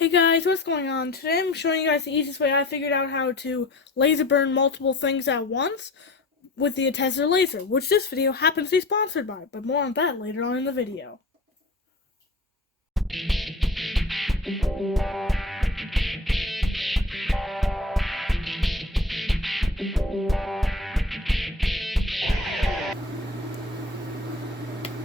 Hey guys, what's going on? Today I'm showing you guys the easiest way I figured out how to laser burn multiple things at once with the Atezr laser, which this video happens to be sponsored by, but more on that later on in the video.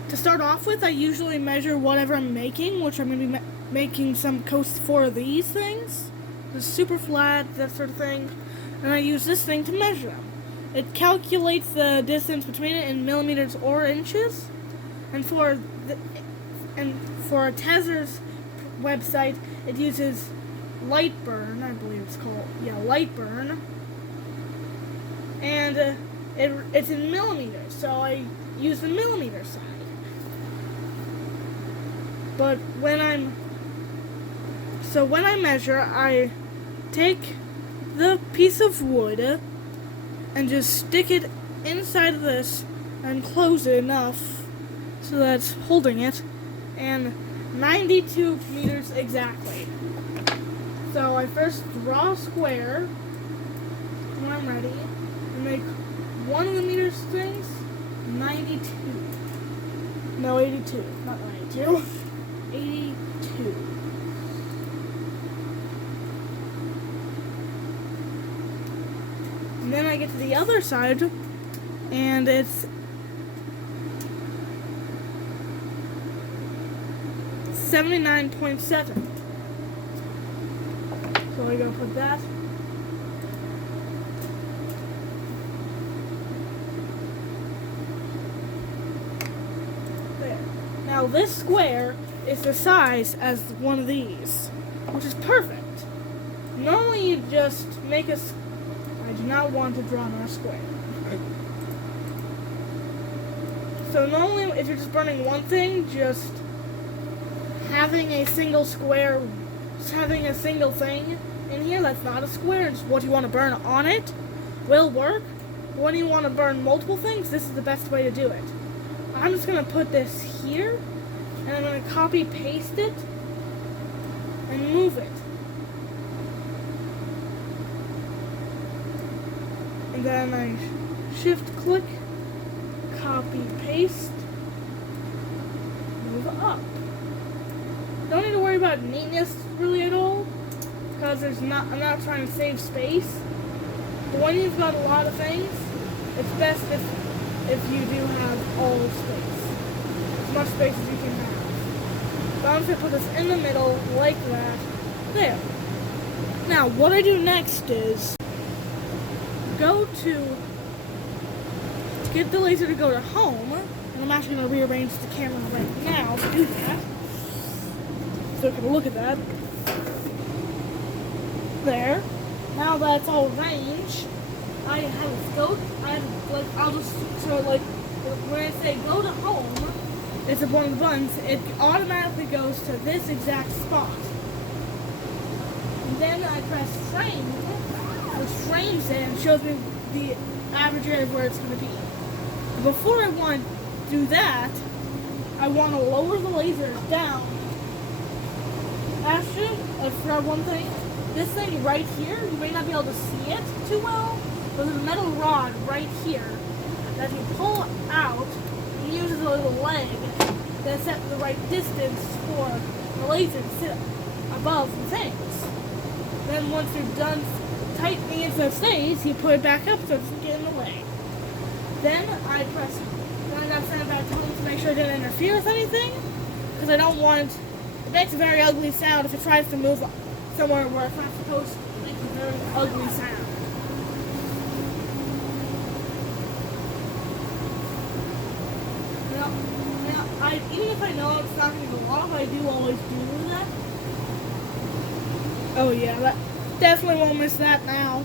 To start off with, I usually measure whatever I'm making, which I'm going to be making some coast for of these things. The super flat, that sort of thing. And I use this thing to measure them. It calculates the distance between it in millimeters or inches. And for Atezr's website, it uses Lightburn, I believe it's called. Yeah, Lightburn. And it's in millimeters, so I use the millimeter side. But when I measure, I take the piece of wood and just stick it inside of this and close it enough so that it's holding it, and 92 meters exactly. So I first draw a square when I'm ready and make one of the meters things 92. No, 82, not 92. 82. And then I get to the other side, and it's 79.7. So I gotta put that. There. Now this square is the size as one of these, which is perfect. Normally you just make a... I do not want to draw another square. So normally if you're just burning one thing, just having a single square, just having a single thing in here that's not a square, and just what you want to burn on it will work. But when you want to burn multiple things, this is the best way to do it. I'm just going to put this here, and I'm going to copy paste it and move it. And then I shift click, copy paste, move up. Don't need to worry about neatness really at all, because I'm not trying to save space. But when you've got a lot of things, it's best if you do have all the space. As much space as you can have. So I'm just going to put this in the middle like that. There. Now what I do next is go to get the laser to go to home, and I'm actually going to rearrange the camera right now to do that. So you can look at that. There. Now that's all arranged, I have a scope. I'll just so when I say go to home, it's one of the buttons. It automatically goes to this exact spot. And then I press frame, which frames it and shows me the average area of where it's going to be. Before I want to do that, I want to lower the laser down. Actually, for one thing, this thing right here, you may not be able to see it too well, but there's a metal rod right here that you pull out and use as a little leg that's set the right distance for the laser to sit above the things. Then once you're done tightening it so it stays, you put it back up so it doesn't get in the way. Then I gotta send it back home to make sure it didn't interfere with anything, because I don't want, it makes a very ugly sound if it tries to move somewhere where it's not supposed to. It makes a very ugly sound. Even if I know it's not going to go off, I do always do that. Oh yeah, that definitely won't miss that now.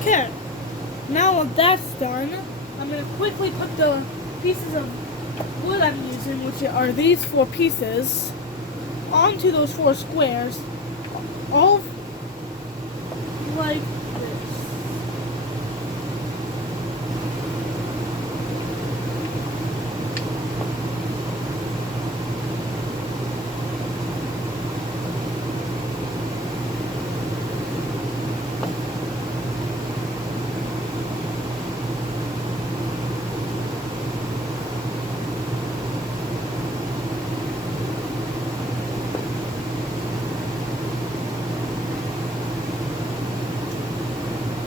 Okay. Now that that's done, I'm going to quickly put the pieces of wood I'm using, which are these 4 pieces, onto those 4 squares, all like this.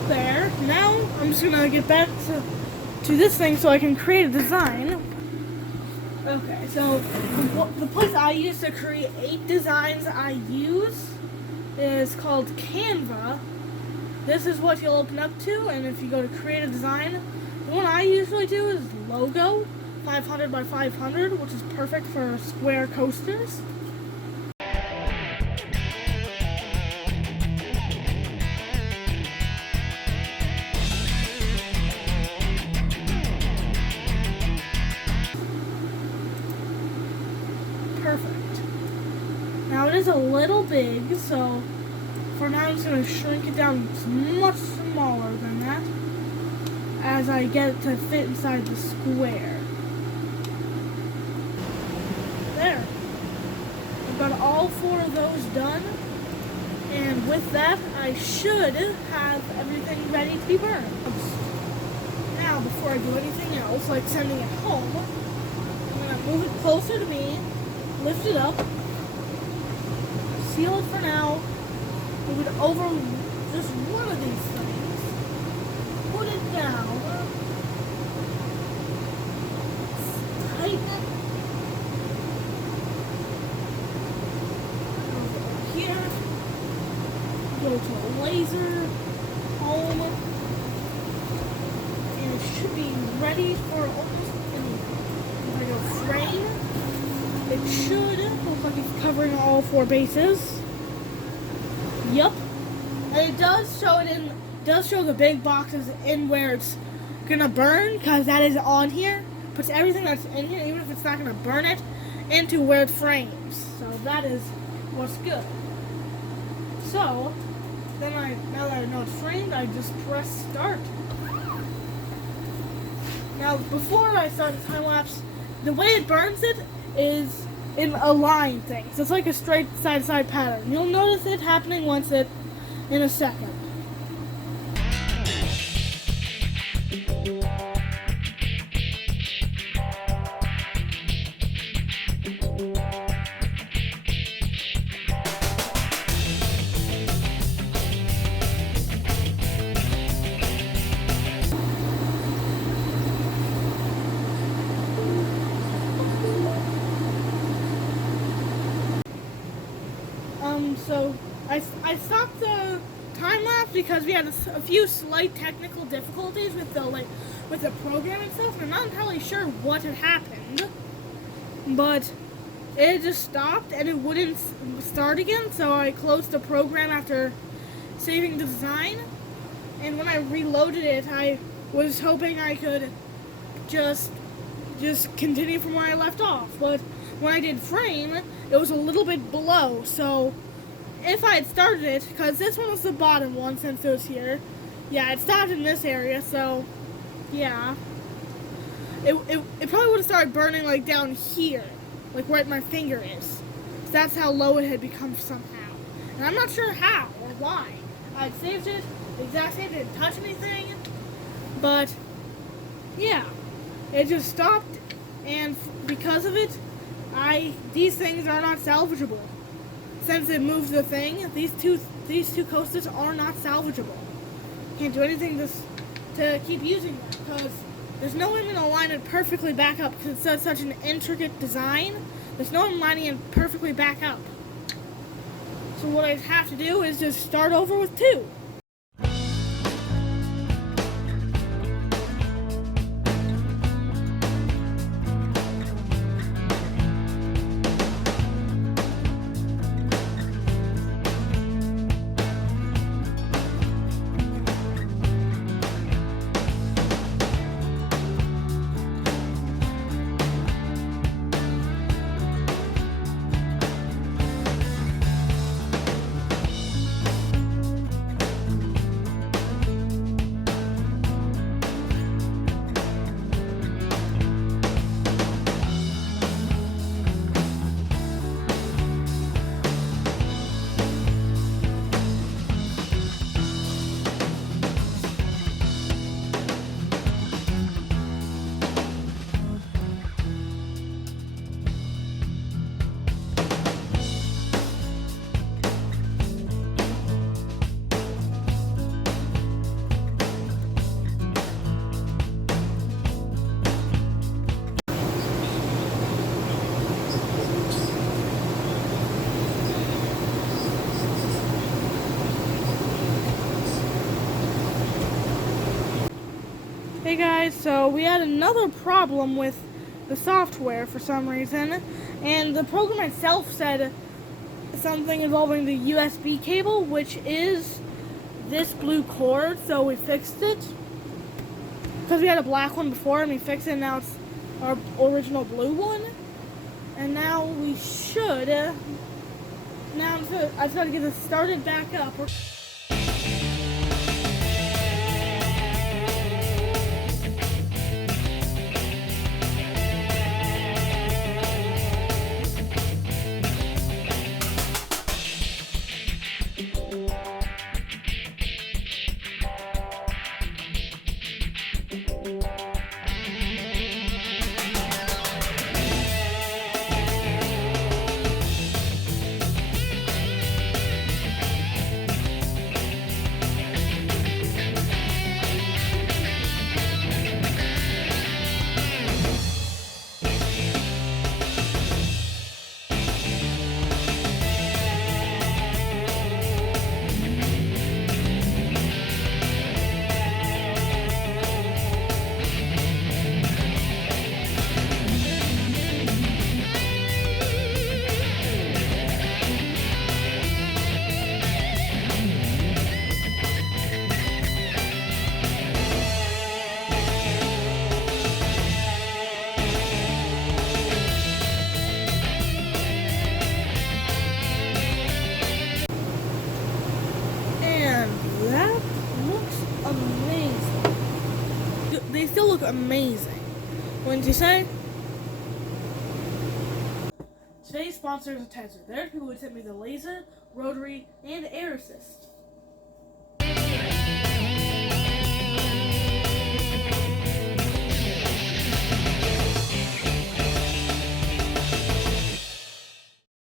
There. Now I'm just gonna get back to this thing so I can create a design. Okay, so the place I use to create designs I use is called Canva. This is what you'll open up to, and if you go to create a design, the one I usually do is logo 500 by 500, which is perfect for square coasters. Perfect. Now it is a little big, so for now I'm just going to shrink it down much smaller than that as I get it to fit inside the square. There. I've got all 4 of those done, and with that I should have everything ready to be burned. Now before I do anything else, like sending it home, I'm going to move it closer to me, lift it up, seal it for now, move it over just one of these things, put it down, tighten it, over here, go to a laser, home, and it should be ready for almost anything. If I go frame, it should look like it's covering all 4 bases. Yup. And it does show the big boxes in where it's gonna burn, because that is on here. Puts everything that's in here, even if it's not gonna burn it, into where it frames. So that is what's good. So then now that I know it's framed, I just press start. Now before I start the time lapse, the way it burns it is in a line thing. So it's like a straight side-to-side pattern. You'll notice it happening in a second. So I stopped the time lapse because we had a few slight technical difficulties with the program and stuff, and I'm not entirely sure what had happened, but it just stopped and it wouldn't start again. So I closed the program after saving the design, and when I reloaded it, I was hoping I could just continue from where I left off, but when I did frame, it was a little bit below. So if I had started it, because this one was the bottom one since it was here, yeah, it stopped in this area, so yeah, it probably would have started burning like down here, like where my finger is. So that's how low it had become somehow, and I'm not sure how or why. I saved it, the exact same, didn't touch anything, but yeah, it just stopped, and because of it, these things are not salvageable. Since it moved the thing, these two coasters are not salvageable. Can't do anything to keep using them, because there's no way I'm going to line it perfectly back up, because it's such an intricate design. There's no way I'm lining it perfectly back up. So what I'd have to do is just start over with 2. Hey guys, so we had another problem with the software for some reason, and the program itself said something involving the USB cable, which is this blue cord, so we fixed it. Because we had a black one before and we fixed it, and now it's our original blue one. And now we should, I just gotta get this started back up. That looks amazing. They still look amazing, wouldn't you say? Today's sponsor is Atezr. They're the people who sent me the laser, rotary, and air assist.